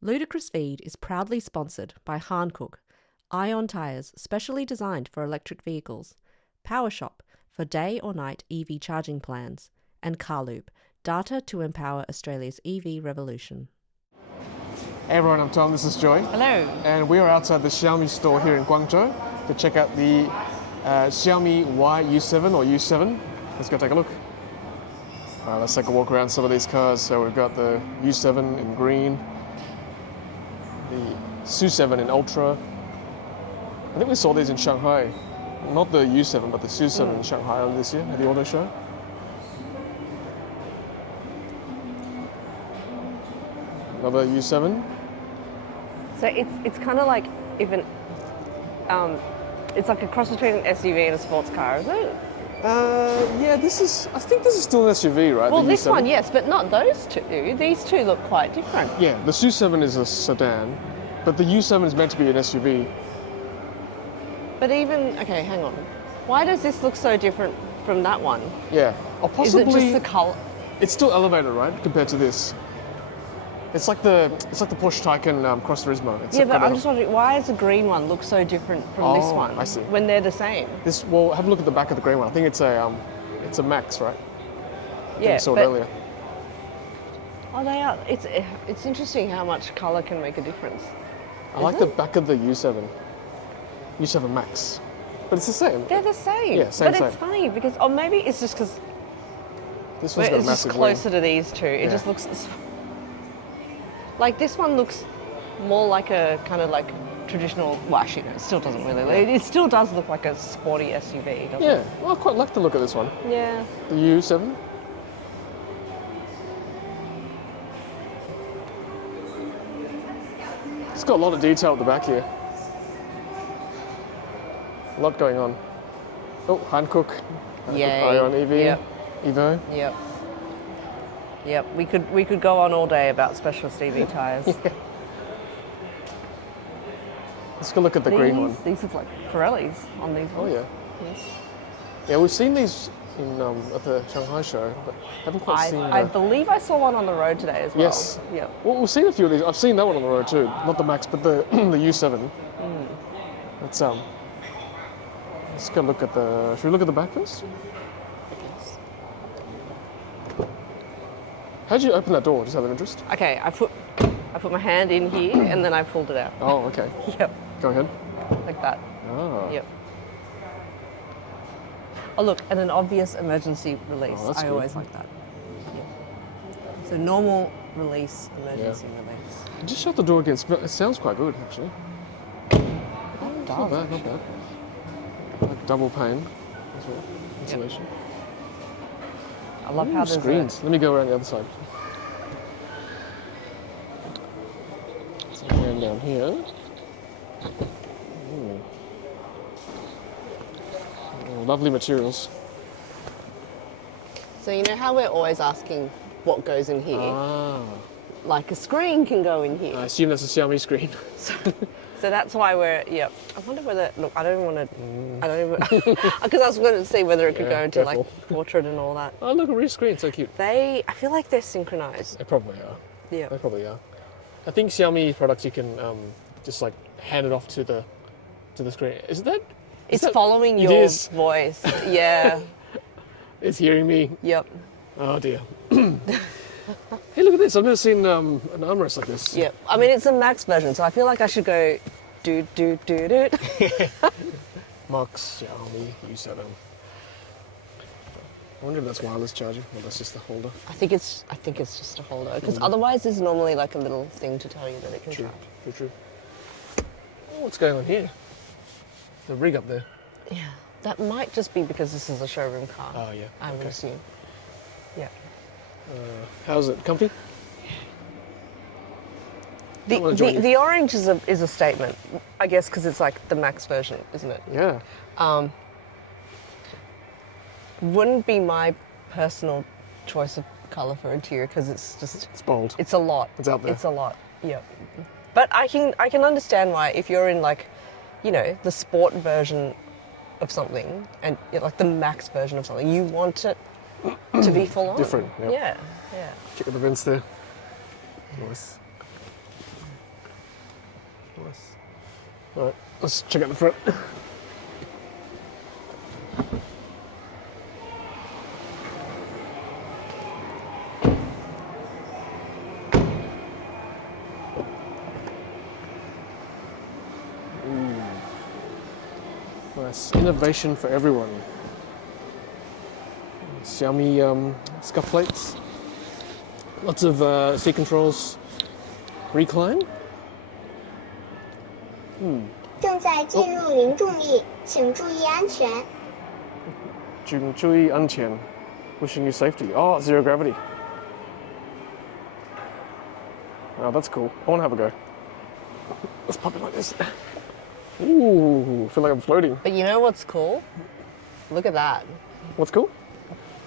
Ludicrous Feed is proudly sponsored by Hankook, Ion Tyres specially designed for electric vehicles, PowerShop for day or night EV charging plans, and Carloop, data to empower Australia's EV revolution. Hey everyone, I'm Tom, this is Joy. Hello. And we are outside the Xiaomi store here in Guangzhou to check out the Xiaomi YU7 or U7. Let's go take a look. All right, let's take a walk around some of these cars. So we've got the U7 in green, the SU7 in ultra. I think we saw these in Shanghai. Not the U7, but the SU7 in Shanghai earlier this year at the auto show. Another U7. So it's kind of like even it's like a cross between an SUV and a sports car, isn't it? Yeah, I think this is still an SUV, right? Well, the this U7? one, yes, but not those two. These two look quite different. Yeah, the SU7 is a sedan, but the U7 is meant to be an SUV. But even, okay, hang on. Why does this look so different from that one? Yeah, or possibly. Is it just the colour? It's still elevated, right, compared to this. It's like the Porsche Taycan Cross Turismo. Yeah, but I'm just wondering, why does the green one look so different from this one? I see. When they're the same. Well, have a look at the back of the green one. I think it's a Max, right? Yeah, I saw it earlier. Oh, they are. It's interesting how much colour can make a difference. I like the back of the YU7 Max, but it's the same. They're the same. Yeah, same. But it's funny because, or maybe it's just because this one's got a it's just massive closer wing. to these two. It just looks like this one looks more like a kind of like traditional. Well, actually, no, it still doesn't really. It still does look like a sporty SUV, doesn't it? Well, I quite like the look of this one. Yeah. The U7. It's got a lot of detail at the back here. A lot going on. Oh, Hankook. Yay. Ion EV. Yep. Evo. Yep. Yep. We could go on all day about specialist EV tyres. Let's go look at the green one. These look like Pirellis on these Oh ones. yeah. Yeah, we've seen these in at the Shanghai show, but haven't quite seen. I believe I saw one on the road today as well. Yes. Yeah. Well, we've seen a few of these. I've seen that one on the road too. Not the Max, but the the U7. Let's let's go look at the. Should we look at the back first? How'd you open that door? Just out of interest. Okay, I put my hand in here and then I pulled it out. Oh, okay. Yep. Go ahead. Like that. Oh. Yep. Oh look, and an obvious emergency release. Oh, that's I good. always like that. Yep. So normal release, emergency release. Just shut the door again. It sounds quite good, actually. Not bad, not bad. Like double pane as well. Insulation. I love how there's screens. Let me go around the other side. So going down here. Oh, lovely materials. So you know how we're always asking what goes in here? Ah. Like a screen can go in here. I assume that's a Xiaomi screen. So that's why I wonder whether, look, I don't even, because I was going to see whether it could go into careful. like portrait and all that. Oh, look, a rear screen, so cute. I feel like they're synchronized. They probably are. Yeah. They probably are. I think Xiaomi products you can just like hand it off to the screen. Is that? It's following your voice. Yeah. It's hearing me. Yep. Oh dear. Hey, look at this. I've never seen an armrest like this. Yep. I mean, it's a Max version, so I feel like I should go do. Max Xiaomi YU7. I wonder if that's wireless charging or that's just the holder. I think it's just a holder, because otherwise there's normally like a little thing to tell you that it can charge. True. Oh, what's going on here? The rig up there. Yeah. That might just be because this is a showroom car. Oh yeah. I would assume. Yeah. How's it? Comfy? The orange is a statement, I guess, because it's like the Max version, isn't it? Yeah. Wouldn't be my personal choice of colour for interior because it's bold. It's a lot. It's out there. It's a lot. Yeah. But I can understand why if you're in like, you know, the sport version of something and like the Max version of something, you want it to be full on. Different. Yep. Yeah. Yeah. Check out the vents there. Nice. Nice. All right, let's check out the front. Nice. Innovation for everyone. Xiaomi scuff plates. Lots of seat controls. Recline. 正在进入零重力，请注意安全。请注意安全. Wishing you safety. Oh, zero gravity. Oh, that's cool. I want to have a go. Let's pop it like this. Ooh, I feel like I'm floating. But you know what's cool? Look at that. What's cool?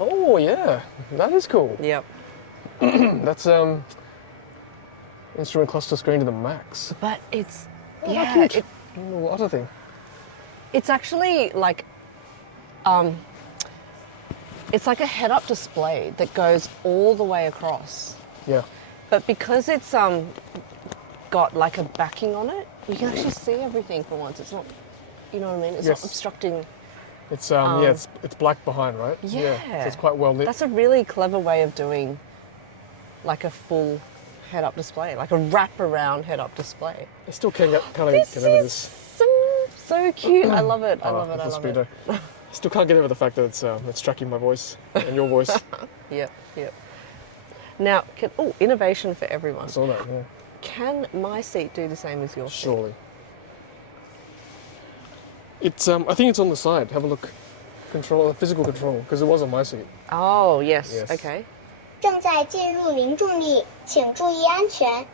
Oh, yeah. That is cool. Yep. That's instrument cluster screen to the max. But it's Oh, yeah, how cute. What a thing. it's actually like it's like a head-up display that goes all the way across. Yeah. But because it's got like a backing on it, you can actually see everything for once. It's not, you know what I mean? It's Yes. not obstructing. It's yeah, it's black behind, right? Yeah. So it's quite well lit. That's a really clever way of doing like a full head-up display, like a wraparound head-up display. I still can't get over This this. is so cute. I love it. I love it. I the love speedo. it. I still can't get over the fact that it's tracking my voice and your voice. Yep, yep. Now, innovation for everyone. I saw that. Yeah. Can my seat do the same as your seat? Surely. It's I think it's on the side. Have a look. Physical control, because it was on my seat. Oh, yes. Yes. Okay. 正在进入零重力，请注意安全。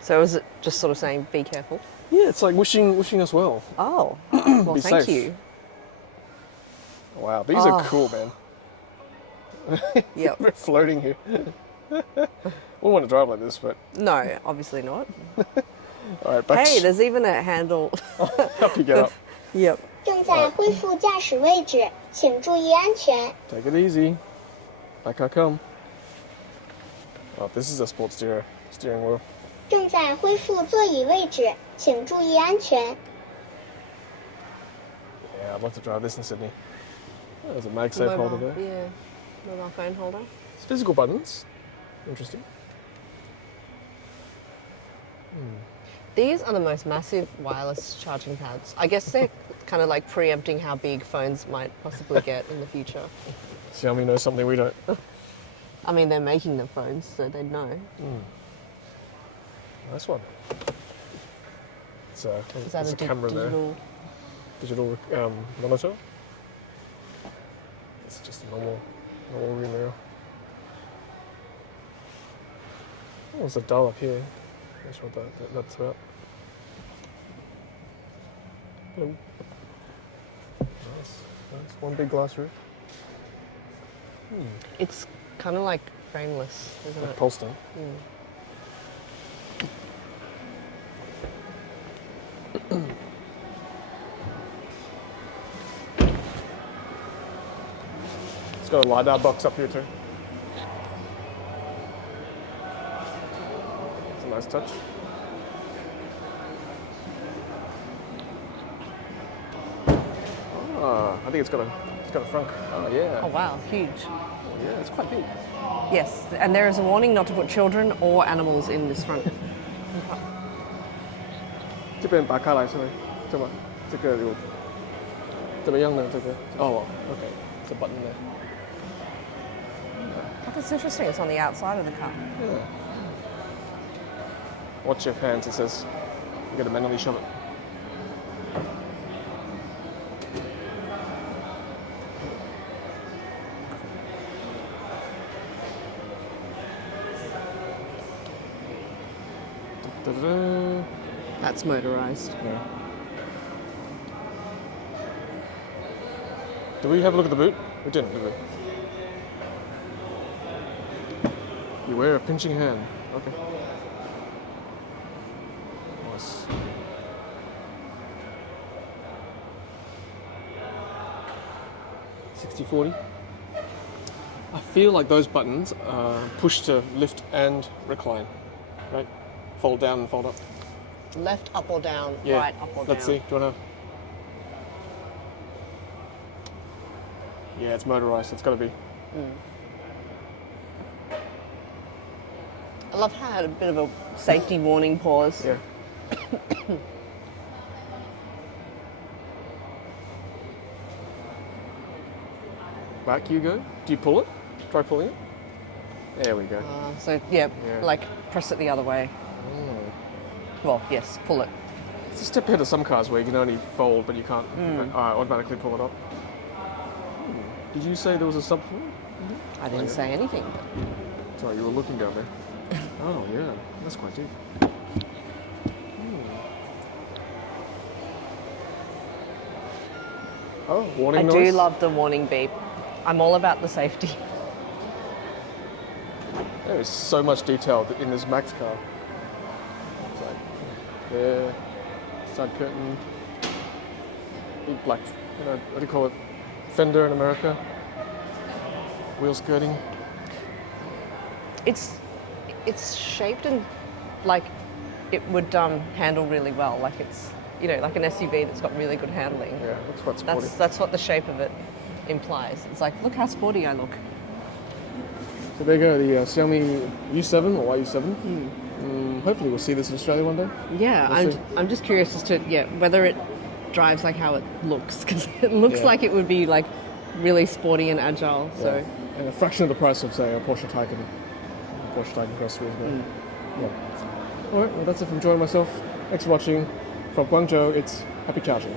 So is it just sort of saying, be careful? Yeah, it's like wishing us well. Oh, well, Be thank safe. you. Wow, these are Oh. cool, man. Yep. We're floating here. Wouldn't want to drive like this, but No, obviously not. all right, back. Hey, there's even a handle. Help you get up. Yep. 正在恢复驾驶位置，请注意安全。 Take it easy. Back I come. Oh, this is a sports steering wheel. 正在恢复座椅位置，请注意安全。 Yeah, I'd love to drive this in Sydney. Oh, there's a MagSafe holder there. Yeah, mobile phone holder. It's physical buttons. Interesting. These are the most massive wireless charging pads. I guess they're kind of like preempting how big phones might possibly get in the future. Xiaomi knows something we don't. I mean, they're making the phones, so they know. Nice one. It's Is that there's a a camera there. digital? Digital monitor. It's just a normal room mirror. Oh, there's a dial up here. Not sure what that's about. Hello. Nice. One big glass roof. It's kind of like frameless, isn't Like it? Polestar. It's got a LiDAR box up here too. It's a nice touch. Ah, I think it's got a frunk. Oh yeah. Oh wow, huge. Yeah, it's quite big. Yes, and there is a warning not to put children or animals in this front. 这边打开来是吗？这么这个有怎么样呢？这个哦 ，OK， it's a button there. Oh, that's interesting. It's on the outside of the car. Yeah. Watch your hands, it says. You gotta manually shove it. Da-da-da. That's motorised. Yeah. Do we have a look at the boot? We didn't, did we? Beware of pinching hand. Okay. Nice. $60-40. I feel like those buttons push to lift and recline, right? Fold down and fold up. Left, up or down, Yeah. right, up or down. Let's see. Do you want to? Yeah, it's motorised. It's got to be. I love how it had a bit of a safety warning pause. Yeah. Back you go. Do you pull it? Try pulling it. There we go. So yeah, Yeah. like press it the other way. Well, yes, pull it. It's a step ahead of some cars where you can only fold, but you can't automatically pull it up. Did you say there was a subfloor? I didn't say anything. Sorry, you were looking down there. Oh yeah, that's quite deep. Oh, warning I noise. do love the warning beep. I'm all about the safety. There is so much detail in this Max car. It's like, there, side curtain, big black, what do you call it? Fender in America. Wheel skirting. It's shaped and like it would handle really well. Like it's like an SUV that's got really good handling. Yeah, looks quite sporty. That's what the shape of it implies. It's like, look how sporty I look. So there you go, the Xiaomi YU7 or YU7. Hopefully we'll see this in Australia one day. Yeah, We'll see. I'm just curious as to whether it drives like how it looks, because it looks like it would be like really sporty and agile. So Yeah. And a fraction of the price of, say, a Porsche Taycan. Porsche Taycan Cross Wheels. Yeah. All right, well, that's it from enjoying myself. Thanks for watching. From Guangzhou, it's happy charging.